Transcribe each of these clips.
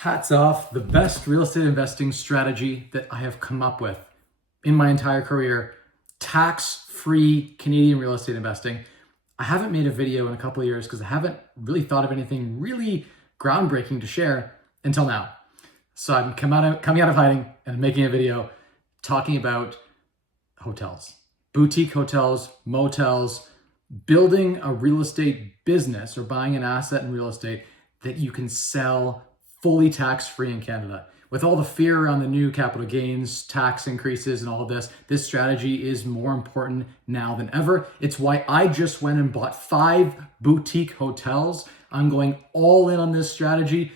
Hats off, the best real estate investing strategy that I have come up with in my entire career, tax-free Canadian real estate investing. I haven't made a video in a couple of years because I haven't really thought of anything really groundbreaking to share until now. So I'm coming out of hiding and making a video talking about hotels, boutique hotels, motels, building a real estate business or buying an asset in real estate that you can sell fully tax-free in Canada. With all the fear around the new capital gains tax increases and all of this strategy is more important now than ever. It's why I just went and bought 5 boutique hotels. I'm going all in on this strategy.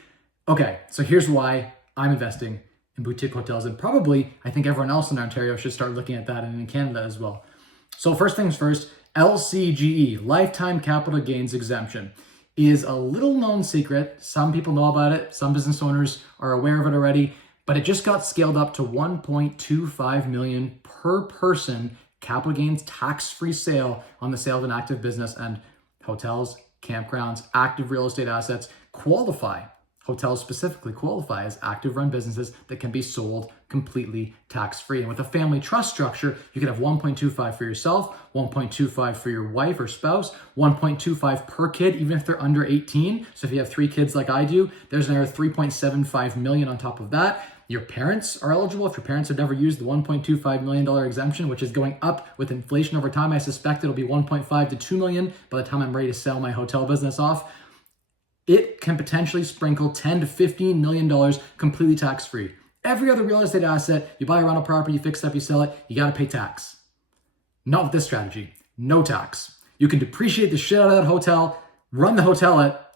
Okay, so here's why I'm investing in boutique hotels, and probably I think everyone else in Ontario should start looking at that, and in Canada as well. So first things first, LCGE, Lifetime Capital Gains Exemption, is a little known secret. Some people know about it. Some business owners are aware of it already, but it just got scaled up to 1.25 million per person capital gains tax-free sale on the sale of an active business, and hotels, campgrounds, active real estate assets qualify. Hotels specifically qualify as active run businesses that can be sold completely tax-free. And with a family trust structure, you can have 1.25 for yourself, 1.25 for your wife or spouse, 1.25 per kid, even if they're under 18. So if you have 3 kids like I do, there's another 3.75 million on top of that. Your parents are eligible. If your parents have never used the $1.25 million exemption, which is going up with inflation over time, I suspect it'll be 1.5 to 2 million by the time I'm ready to sell my hotel business off. It can potentially sprinkle $10 to $15 million completely tax-free. Every other real estate asset, you buy a rental property, you fix it up, you sell it, you gotta pay tax. Not with this strategy, no tax. You can depreciate the shit out of that hotel, run the hotel at,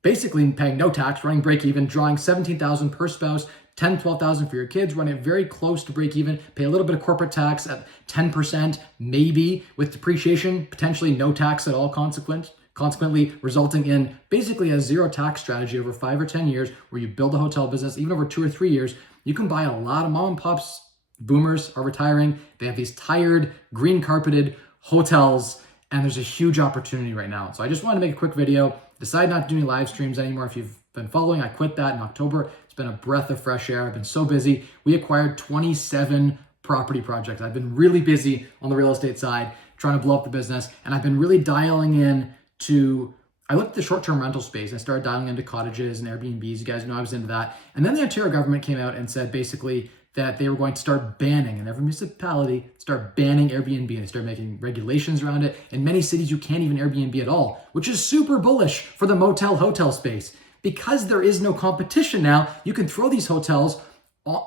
basically paying no tax, running break even, drawing $17,000 per spouse, $10,000, $12,000 for your kids, running it very close to break even, pay a little bit of corporate tax at 10%, maybe with depreciation, potentially no tax at all consequently resulting in basically a zero tax strategy over 5 or 10 years where you build a hotel business. Even over 2 or 3 years, you can buy a lot of mom and pops. Boomers are retiring. They have these tired, green carpeted hotels, and there's a huge opportunity right now. So I just wanted to make a quick video. Decided not to do any live streams anymore. If you've been following, I quit that in October. It's been a breath of fresh air. I've been so busy. We acquired 27 property projects. I've been really busy on the real estate side, trying to blow up the business, and I've been really dialing in I looked at the short-term rental space. I started dialing into cottages and Airbnbs. You guys know I was into that. And then the Ontario government came out and said basically that they were going to start banning, in every municipality, start banning Airbnb, and they started making regulations around it. In many cities, you can't even Airbnb at all, which is super bullish for the motel-hotel space. Because there is no competition now, you can throw these hotels,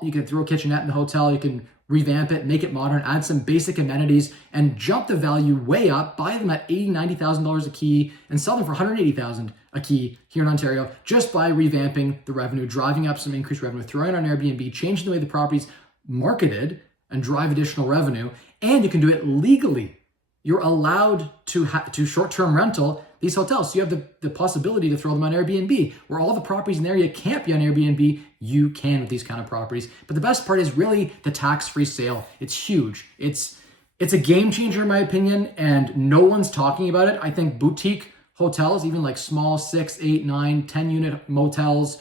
you can throw a kitchenette in the hotel, you can revamp it, make it modern, add some basic amenities, and jump the value way up, buy them at $80,000, $90,000 a key, and sell them for $180,000 a key here in Ontario, just by revamping the revenue, driving up some increased revenue, throwing it on Airbnb, changing the way the property's marketed, and drive additional revenue. And you can do it legally. You're allowed to short-term rental these hotels. So you have the possibility to throw them on Airbnb, where all the properties in the area can't be on Airbnb. You can with these kind of properties. But the best part is really the tax-free sale. It's huge. It's a game changer in my opinion, and no one's talking about it. I think boutique hotels, even like small 6, 8, 9, 10 unit motels,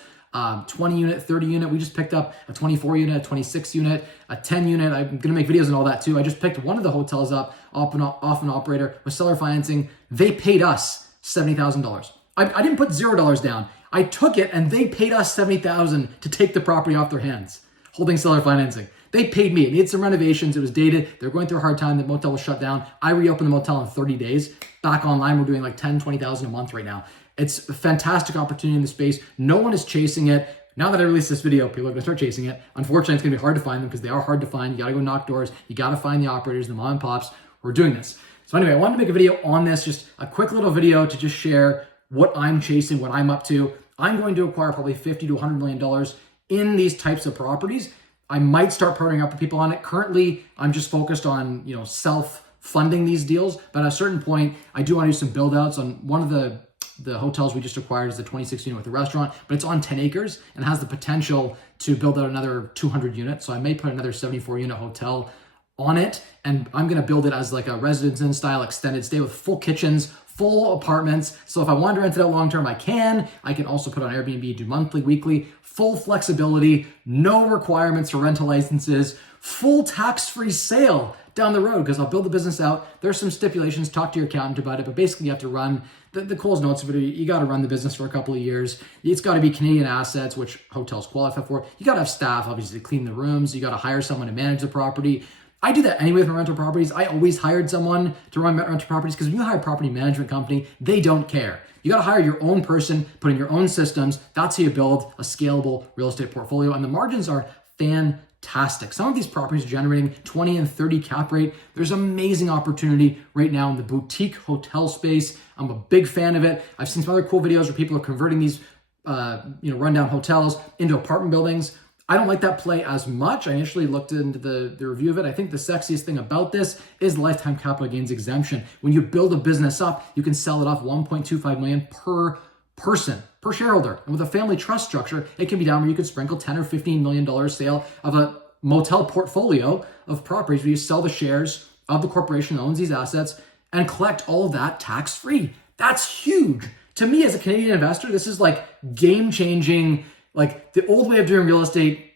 20 unit, 30 unit. We just picked up a 24 unit, a 26 unit, a 10 unit. I'm gonna make videos on all that too. I just picked one of the hotels up off an operator with seller financing. They paid us $70,000. I didn't put $0 down. I took it and they paid us $70,000 to take the property off their hands, holding seller financing. They paid me. It needed some renovations. It was dated. They're going through a hard time. The motel was shut down. I reopened the motel in 30 days. Back online, we're doing like $10,000, $20,000 a month right now. It's a fantastic opportunity in the space. No one is chasing it. Now that I released this video, people are gonna start chasing it. Unfortunately, it's gonna be hard to find them because they are hard to find. You gotta go knock doors. You gotta find the operators, the mom and pops who are doing this. So anyway, I wanted to make a video on this, just a quick little video to just share what I'm chasing, what I'm up to. I'm going to acquire probably $50 to $100 million in these types of properties. I might start partnering up with people on it. Currently, I'm just focused on self-funding these deals, but at a certain point, I do want to do some build-outs on one of the hotels we just acquired is the 26 unit with a restaurant, but it's on 10 acres and has the potential to build out another 200 units. So I may put another 74 unit hotel on it, and I'm gonna build it as like a residence inn style extended stay with full kitchens, full apartments. So if I want to rent it out long-term, I can. I can also put on Airbnb, do monthly, weekly, full flexibility, no requirements for rental licenses, full tax-free sale down the road, because I'll build the business out. There's some stipulations, talk to your accountant about it, but basically you have to run, the Coles Notes video, you got to run the business for a couple of years. It's got to be Canadian assets, which hotels qualify for. You got to have staff, obviously, to clean the rooms. You got to hire someone to manage the property. I do that anyway with my rental properties. I always hired someone to run my rental properties, because when you hire a property management company, they don't care. You got to hire your own person, put in your own systems. That's how you build a scalable real estate portfolio. And the margins are fantastic. Some of these properties are generating 20 and 30 cap rate. There's amazing opportunity right now in the boutique hotel space. I'm a big fan of it. I've seen some other cool videos where people are converting these rundown hotels into apartment buildings. I don't like that play as much. I initially looked into the review of it. I think the sexiest thing about this is lifetime capital gains exemption. When you build a business up, you can sell it off $1.25 million per person, per shareholder. And with a family trust structure, it can be down where you could sprinkle $10 or $15 million sale of a motel portfolio of properties where you sell the shares of the corporation that owns these assets and collect all of that tax-free. That's huge. To me as a Canadian investor, this is like game-changing. Like the old way of doing real estate,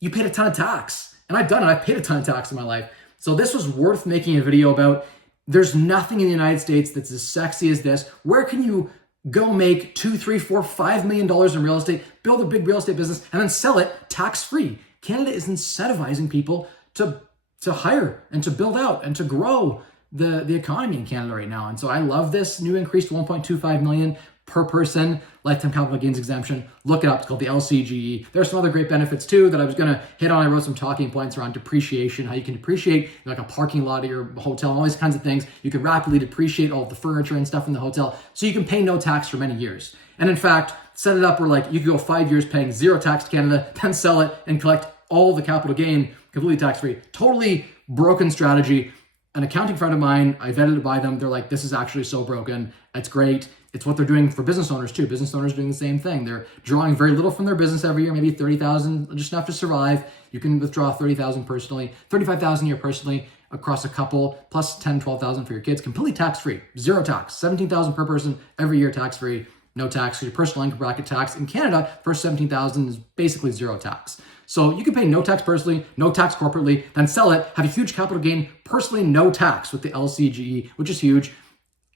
you paid a ton of tax. And I've done it. I've paid a ton of tax in my life. So this was worth making a video about. There's nothing in the United States that's as sexy as this. Where can you go make $2, $3, $4, $5 million in real estate, build a big real estate business, and then sell it tax-free? Canada is incentivizing people to hire and to build out and to grow the economy in Canada right now. And so I love this new increased $1.25 million per person lifetime capital gains exemption. Look it up. It's called the LCGE. There's some other great benefits too that I was going to hit on. I wrote some talking points around depreciation, how you can depreciate like a parking lot of your hotel and all these kinds of things. You can rapidly depreciate all of the furniture and stuff in the hotel so you can pay no tax for many years. And in fact, set it up where like you could go 5 years paying zero tax to Canada, then sell it and collect all the capital gain completely tax-free. Totally broken strategy. An accounting friend of mine, I vetted it by them. They're like, this is actually so broken. It's great. It's what they're doing for business owners too. Business owners doing the same thing. They're drawing very little from their business every year, maybe $30,000, just enough to survive. You can withdraw $30,000 personally, $35,000 a year personally across a couple, plus $10,000, $12,000 for your kids, completely tax-free, zero tax, $17,000 per person every year tax-free, no tax. Your personal income bracket tax in Canada, first $17,000 is basically zero tax. So you can pay no tax personally, no tax corporately, then sell it, have a huge capital gain, personally no tax with the LCGE, which is huge.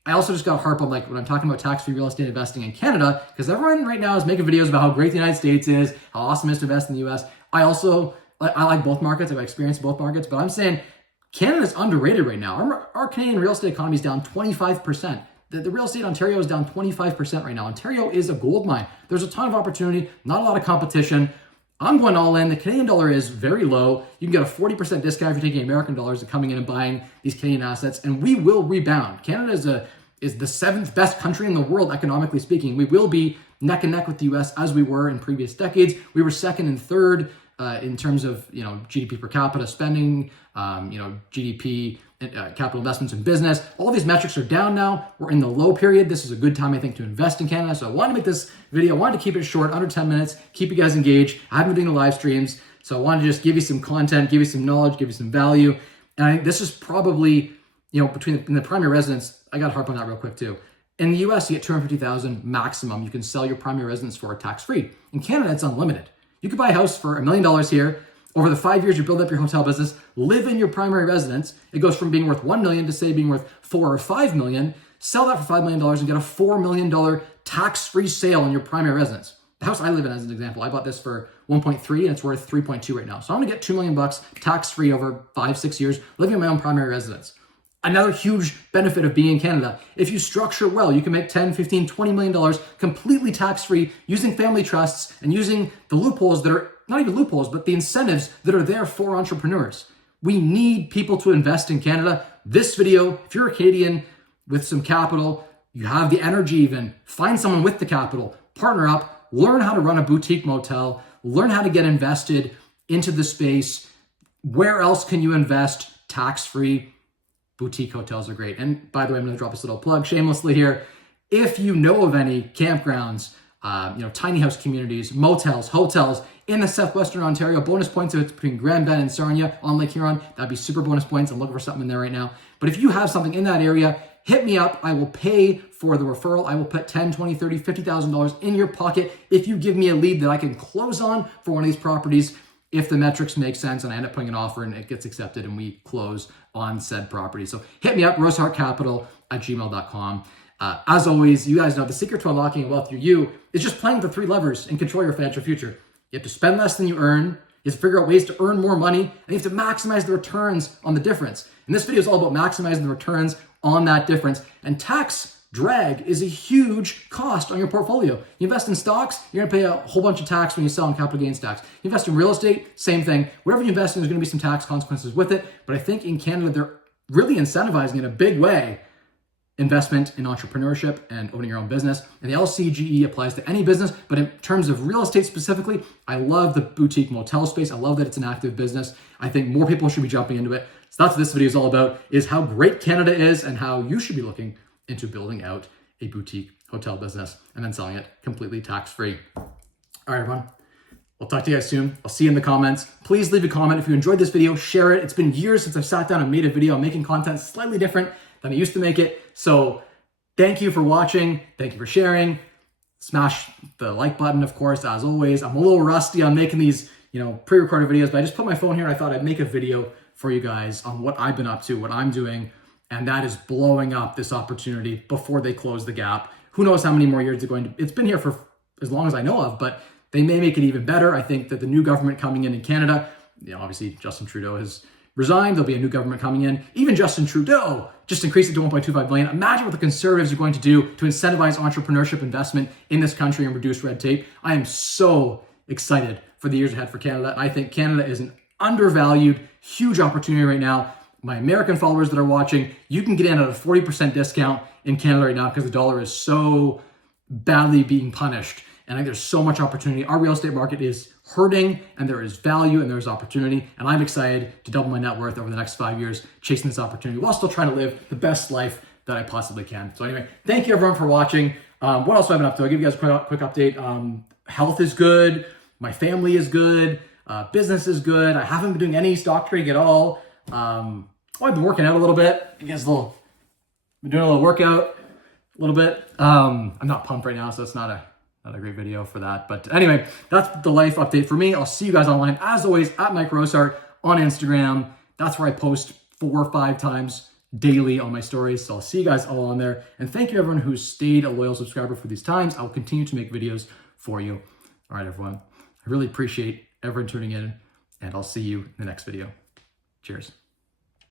I also just got harp on like when I'm talking about tax-free real estate investing in Canada, because everyone right now is making videos about how great the United States is, how awesome it is to invest in the US. I like both markets. I've experienced both markets, but I'm saying Canada's underrated right now. Our Canadian real estate economy is down 25%. The real estate in Ontario is down 25% right now. Ontario is a gold mine. There's a ton of opportunity, not a lot of competition. I'm going all in. The Canadian dollar is very low. You can get a 40% discount if you're taking American dollars and coming in and buying these Canadian assets, and we will rebound. Canada is the 7th best country in the world, economically speaking. We will be neck and neck with the US as we were in previous decades. We were second and third in terms of GDP per capita spending, GDP, capital investments in business. All these metrics are down now. We're in the low period. This is a good time, I think, to invest in Canada. So I wanted to make this video. I wanted to keep it short, under 10 minutes, keep you guys engaged. I haven't been doing the live streams, so I wanted to just give you some content, give you some knowledge, give you some value. And I think this is probably, in the primary residence, I got to harp on that real quick too. In the US, you get $250,000 maximum. You can sell your primary residence for tax-free. In Canada, it's unlimited. You could buy a house for $1 million here. Over the 5 years you build up your hotel business, live in your primary residence. It goes from being worth $1 million to say being worth $4 or $5 million. Sell that for $5 million and get a $4 million tax-free sale in your primary residence. The house I live in, as an example, I bought this for 1.3 and it's worth 3.2 right now. So I'm gonna get $2 million tax-free over 5-6 years, living in my own primary residence. Another huge benefit of being in Canada, if you structure well, you can make $10, $15, $20 million completely tax-free using family trusts and using the loopholes that are, not even loopholes, but the incentives that are there for entrepreneurs. We need people to invest in Canada. This video, if you're a Canadian with some capital, you have the energy even, find someone with the capital, partner up, learn how to run a boutique motel, learn how to get invested into the space. Where else can you invest tax-free? Boutique hotels are great. And by the way, I'm going to drop this little plug shamelessly here. If you know of any campgrounds, tiny house communities, motels, hotels in the southwestern Ontario, bonus points if it's between Grand Bend and Sarnia on Lake Huron, that'd be super bonus points. I'm looking for something in there right now. But if you have something in that area, hit me up. I will pay for the referral. I will put $10, $20, $30, $50,000 in your pocket if you give me a lead that I can close on for one of these properties if the metrics make sense and I end up putting an offer and it gets accepted and we close on said property. So hit me up, roseheartcapital@gmail.com. As always, you guys know the secret to unlocking wealth through you is just playing the 3 levers and control your financial future. You have to spend less than you earn. You have to figure out ways to earn more money, and you have to maximize the returns on the difference. And this video is all about maximizing the returns on that difference. And tax drag is a huge cost on your portfolio. You invest in stocks, you're gonna pay a whole bunch of tax when you sell on capital gains tax. You invest in real estate, same thing. Whatever you invest in, there's gonna be some tax consequences with it. But I think in Canada, they're really incentivizing in a big way investment in entrepreneurship and owning your own business. And the LCGE applies to any business, but in terms of real estate specifically, I love the boutique motel space. I love that it's an active business. I think more people should be jumping into it. So that's what this video is all about, is how great Canada is and how you should be looking into building out a boutique hotel business and then selling it completely tax-free. All right, everyone. I'll talk to you guys soon. I'll see you in the comments. Please leave a comment. If you enjoyed this video, share it. It's been years since I've sat down and made a video. I'm making content slightly different than I used to make it. So thank you for watching. Thank you for sharing. Smash the like button, of course, as always. I'm a little rusty on making these, pre-recorded videos, but I just put my phone here and I thought I'd make a video for you guys on what I've been up to, what I'm doing, and that is blowing up this opportunity before they close the gap. Who knows how many more years they're going to, it's been here for as long as I know of, but they may make it even better. I think that the new government coming in Canada, obviously Justin Trudeau has resigned. There'll be a new government coming in. Even Justin Trudeau just increased it to 1.25 billion. Imagine what the Conservatives are going to do to incentivize entrepreneurship investment in this country and reduce red tape. I am so excited for the years ahead for Canada. And I think Canada is an undervalued, huge opportunity right now. My American followers that are watching, you can get in at a 40% discount in Canada right now because the dollar is so badly being punished. And I think there's so much opportunity. Our real estate market is hurting and there is value and there's opportunity. And I'm excited to double my net worth over the next 5 years, chasing this opportunity while still trying to live the best life that I possibly can. So anyway, thank you everyone for watching. What else have I been up to? I'll give you guys a quick update. Health is good. My family is good. Business is good. I haven't been doing any stock trading at all. I've been working out a little bit. Been doing a little workout a little bit. I'm not pumped right now, so it's not a great video for that. But anyway, that's the life update for me. I'll see you guys online, as always, at Mike Rosehart on Instagram. That's where I post 4 or 5 times daily on my stories. So I'll see you guys all on there. And thank you everyone who's stayed a loyal subscriber for these times. I will continue to make videos for you. All right, everyone. I really appreciate everyone tuning in, and I'll see you in the next video. Cheers.